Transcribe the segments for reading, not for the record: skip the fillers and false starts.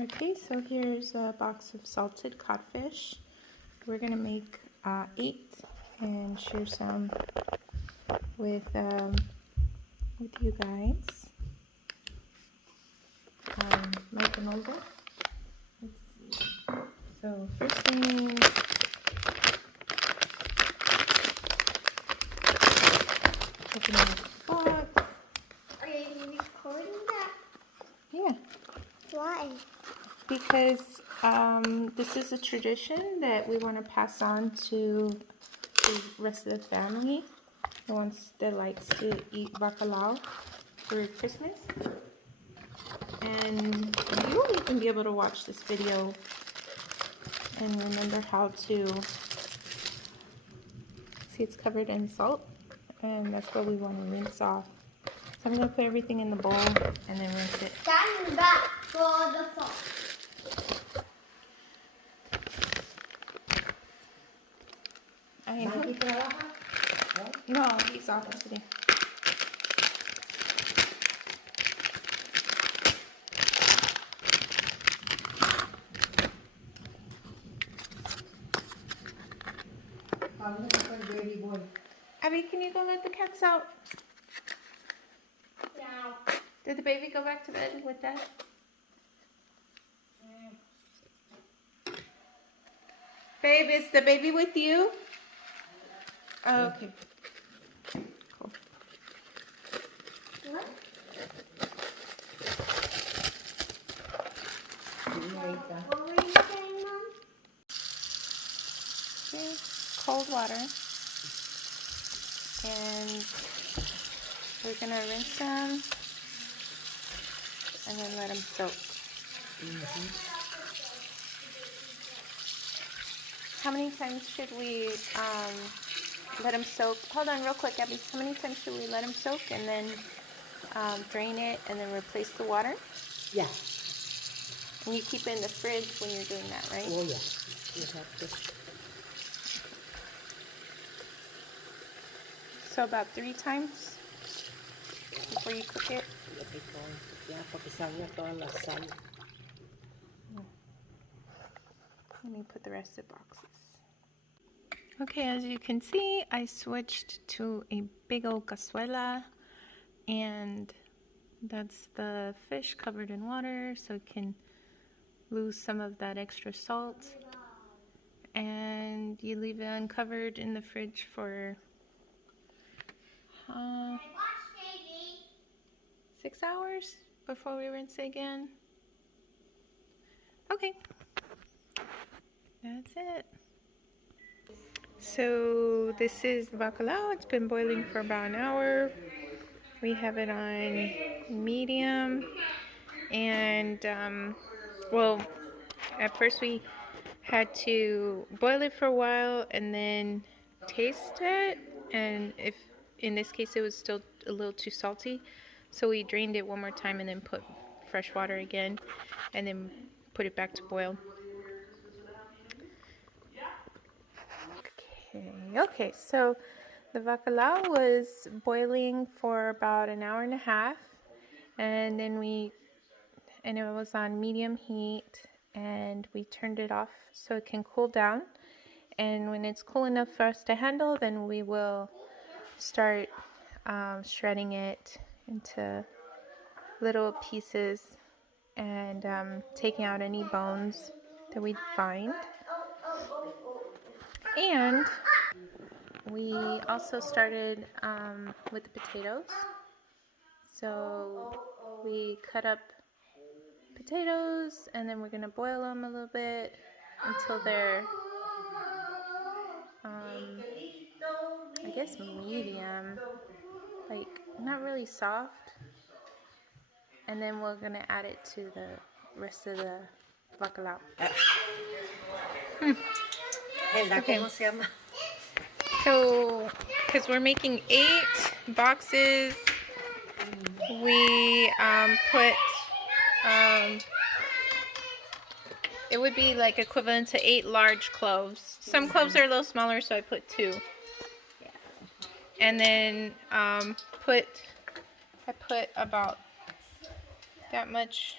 Okay, so here's a box of salted codfish. We're gonna make 8 and share some with you guys. Make them over. Let's see. So first thing, open the box. Are you recording that? Yeah. Why? Because this is a tradition that we want to pass on to the rest of the family, the ones that likes to eat bacalao for Christmas. And you will even be able to watch this video and remember how to see it's covered in salt, and that's what we want to rinse off. So I'm going to put everything in the bowl and then rinse it. Stand back for the salt. No, he's off today. Abby, can you go let the cats out? No. Did the baby go back to bed with Dad? Babe, is the baby with you? Oh, okay. Cool. What? What were you saying, Mom? Okay. Cold water. And we're gonna rinse them and then let them soak. How many times should we let them soak? Hold on real quick, Abby. How many times should we let them soak and then drain it and then replace the water? Yeah. And you keep it in the fridge when you're doing that, right? Oh, yeah. You have to. So about 3 times before you cook it? Let me put the rest of the boxes. Okay, as you can see, I switched to a big old cazuela, and that's the fish covered in water so it can lose some of that extra salt. And you leave it uncovered in the fridge for 6 hours before we rinse it again. Okay, that's it. So this is the bacalao. It's been boiling for about an hour. We have it on medium, and well, at first we had to boil it for a while and then taste it, and if in this case it was still a little too salty, so we drained it one more time and then put fresh water again and then put it back to boil. Okay, so the bacalao was boiling for about an hour and a half, and then it was on medium heat, and we turned it off so it can cool down. And when it's cool enough for us to handle, then we will start shredding it into little pieces and taking out any bones that we find. And we also started with the potatoes. So we cut up potatoes and then we're gonna boil them a little bit until they're I guess medium, like not really soft, and then we're gonna add it to the rest of the bacalao. Okay. So because we're making 8 boxes, we put it would be like equivalent to 8 large cloves. Some cloves are a little smaller, so I put 2. And then I put about that much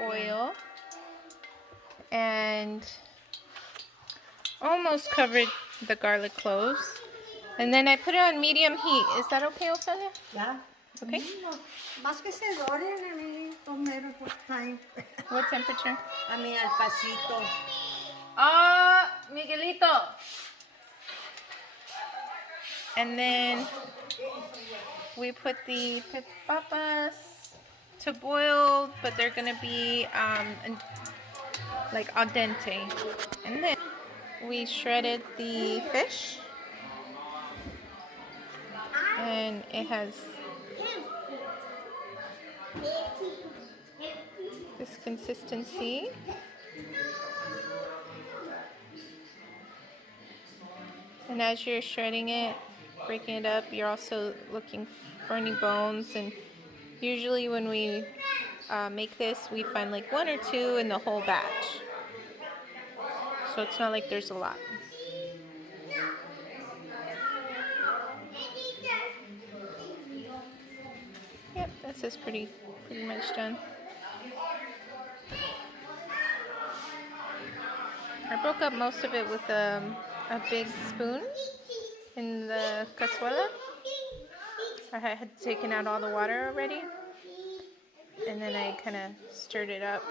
oil. and almost covered the garlic cloves. And then I put it on medium heat. Is that okay, Ophelia? Yeah. Okay. Más que se doren, I mean, don't matter what time. What temperature? I mean, al pasito. Ah, Miguelito. And then we put the papas to boil, but they're gonna be like al dente. And then we shredded the fish, and it has this consistency. And as you're shredding it, breaking it up, you're also looking for any bones. And usually when we make this, we find like 1 or 2 in the whole batch. So it's not like there's a lot. Yep, this is pretty much done. I broke up most of it with a big spoon in the cazuela. I had taken out all the water already, and then I kind of stirred it up,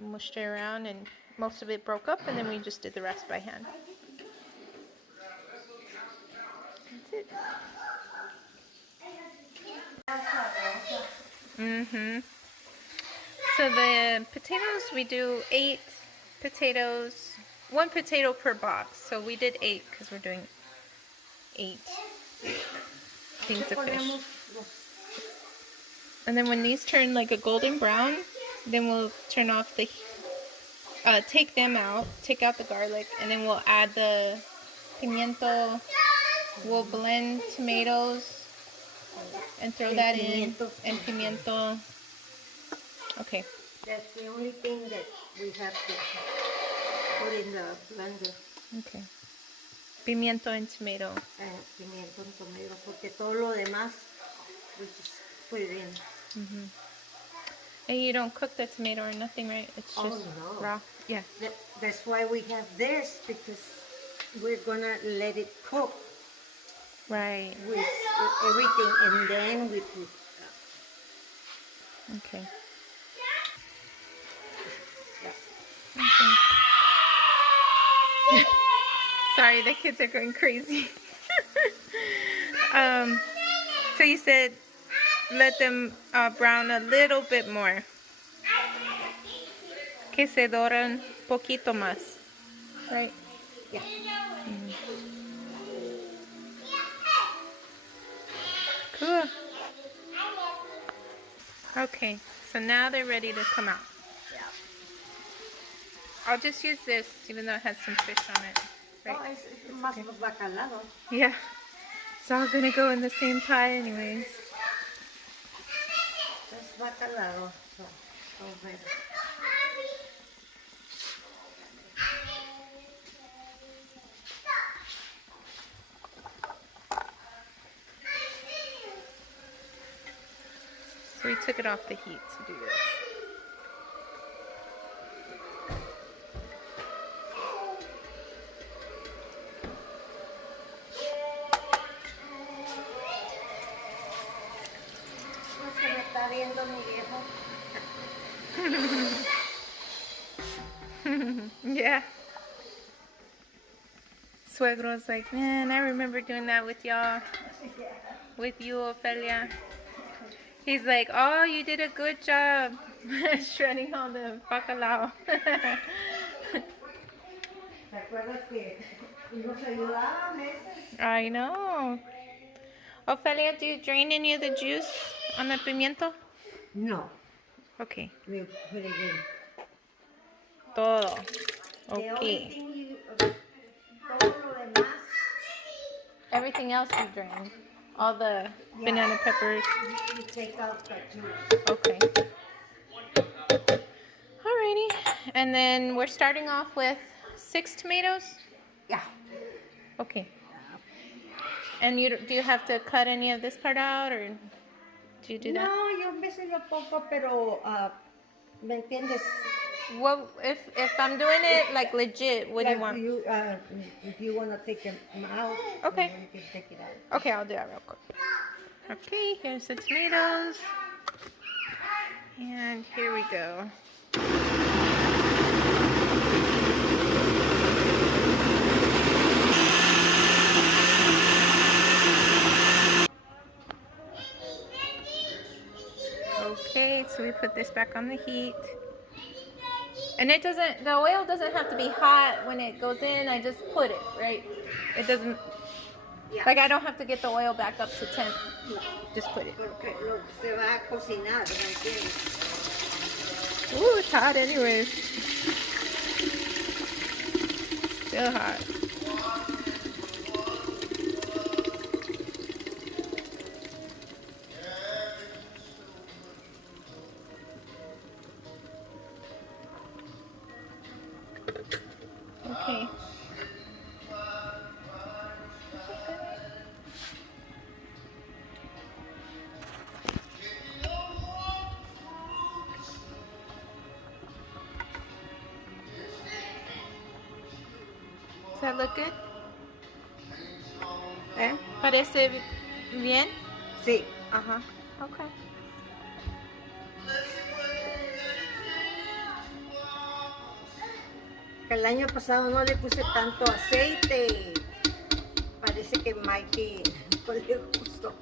mushed it around, and most of it broke up, and then we just did the rest by hand. That's it. So the potatoes, we do 8 potatoes, 1 potato per box. So we did 8 because we're doing 8 things of fish. And then when these turn like a golden brown, then we'll turn off the, take them out, take out the garlic, and then we'll add the pimiento. We'll blend tomatoes and throw that in, and pimiento. Okay. That's the only thing that we have to put in the blender. Okay. Pimiento and tomato. Pimiento and tomato, porque todo lo demás, we just put it in. And you don't cook the tomato or nothing, right? It's just raw. Yeah. That's why we have this, because we're gonna let it cook. Right. With everything, and then we put. Okay. Sorry, the kids are going crazy. So you said let them brown a little bit more. Que se doran poquito más. Right? Yeah. Cool. Okay, so now they're ready to come out. Yeah. I'll just use this, even though it has some fish on it. Right? Oh, it's más bacalao. Yeah. It's all gonna go in the same pie anyways. That's bacalao. So So we took it off the heat to do this. se me está viendo mi viejo. Yeah. Suegro's like, man, I remember doing that with y'all. With you, Ophelia. He's like, oh, you did a good job shredding all the bacalao. I know. Ophelia, do you drain any of the juice on the pimiento? No. Okay. We put it in. Todo. The only Okay. thing todo lo demás, Everything else you drain. All the banana peppers. you take out the juice. Okay. Alrighty. And then we're starting off with 6 tomatoes? Yeah. Okay. And do you have to cut any of this part out, or do you do that? No, yo a veces lo pongo, pero, ¿me entiendes? What if I'm doing it like legit? What do you want? If you want to take them out, Okay. then you can take it out. Okay, I'll do that real quick. Okay, here's the tomatoes. And here we go. Okay, so we put this back on the heat. And the oil doesn't have to be hot when it goes in. I just put it, right? It doesn't, Yeah. like I don't have to get the oil back up to temp. Just put it. Porque se va a cocinar, ¿me entiendes? Ooh, it's hot anyways. Still hot. Okay. Does that look good? ¿Eh? Parece bien? Sí. Ajá. Okay. Que el año pasado no le puse tanto aceite. Parece que Mikey no le gustó.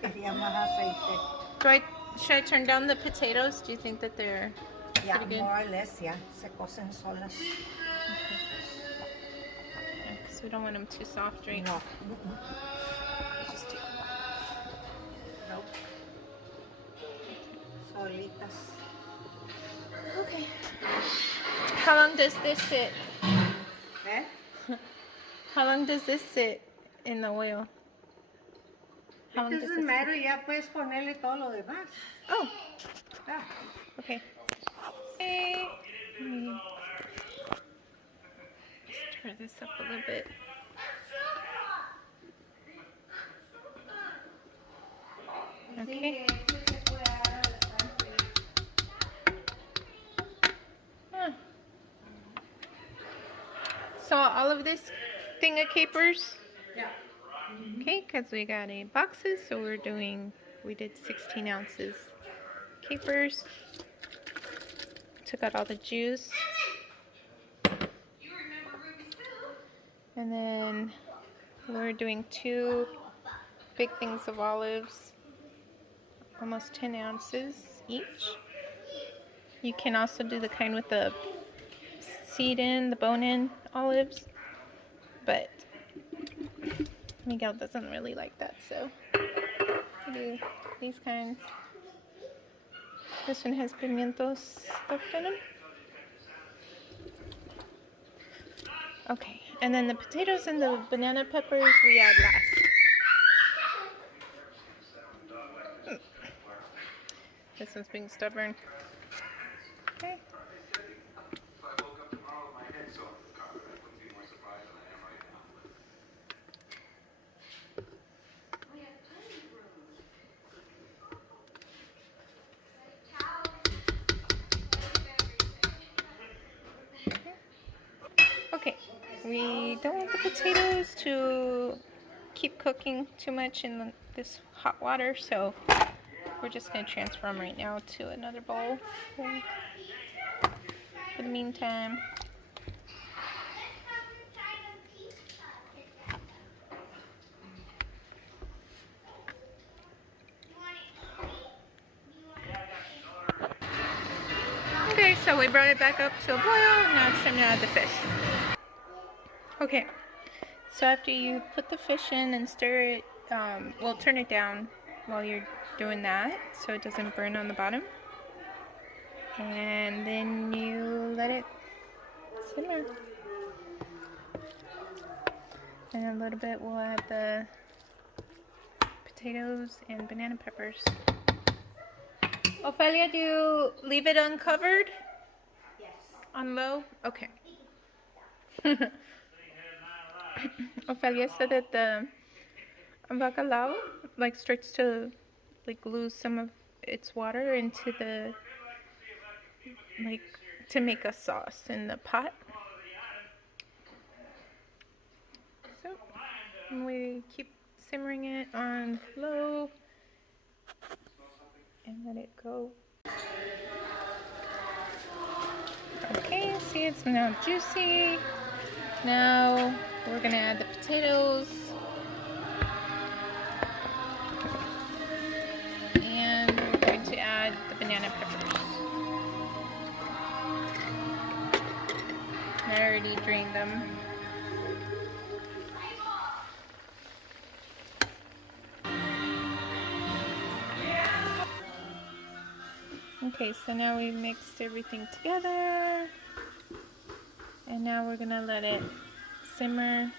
Quería más aceite. Should I turn down the potatoes? Do you think that they're Yeah, pretty good? more or less, yeah. Se cocen solas. Because we don't want them too soft, right? No. Just do. Nope. Solitas. Okay. How long does this sit? ¿Eh? How long does this sit in the oil? How long It does doesn't this matter, ya puedes ponerle todo lo demás. Oh, Ah. okay. Okay. Turn this up a little bit. Okay. Huh. So all of this thing of capers? Yeah. Okay, because we got 8 boxes, so we did 16 ounces capers. Took out all the juice. And then we're doing 2 big things of olives, almost 10 ounces each. You can also do the kind with the the bone-in olives, but Miguel doesn't really like that, so we do these kinds. This one has pimientos stuffed in them. Okay, and then the potatoes and the banana peppers we add last. This one's being stubborn. Okay. Okay, we don't want the potatoes to keep cooking too much in this hot water, so we're just going to transfer them right now to another bowl for the meantime. Okay, so we brought it back up to a boil, and now it's time to add the fish. Okay, so after you put the fish in and stir it, well, turn it down while you're doing that so it doesn't burn on the bottom. And then you let it simmer. And in a little bit we'll add the potatoes and banana peppers. Ophelia, do you leave it uncovered? Yes. On low? Okay. Ophelia said that the bacalao starts to lose some of its water into the to make a sauce in the pot. So we keep simmering it on low and let it go. Okay, see, it's now juicy. Now we're gonna add the potatoes and we're going to add the banana peppers. I already drained them. Okay, so now we mixed everything together, and now we're gonna let it simmer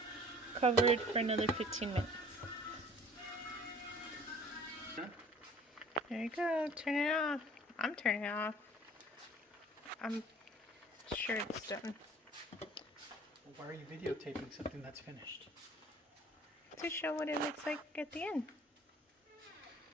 covered for another 15 minutes. There you go, turn it off. I'm turning it off. I'm sure it's done. Why are you videotaping something that's finished? To show what it looks like at the end.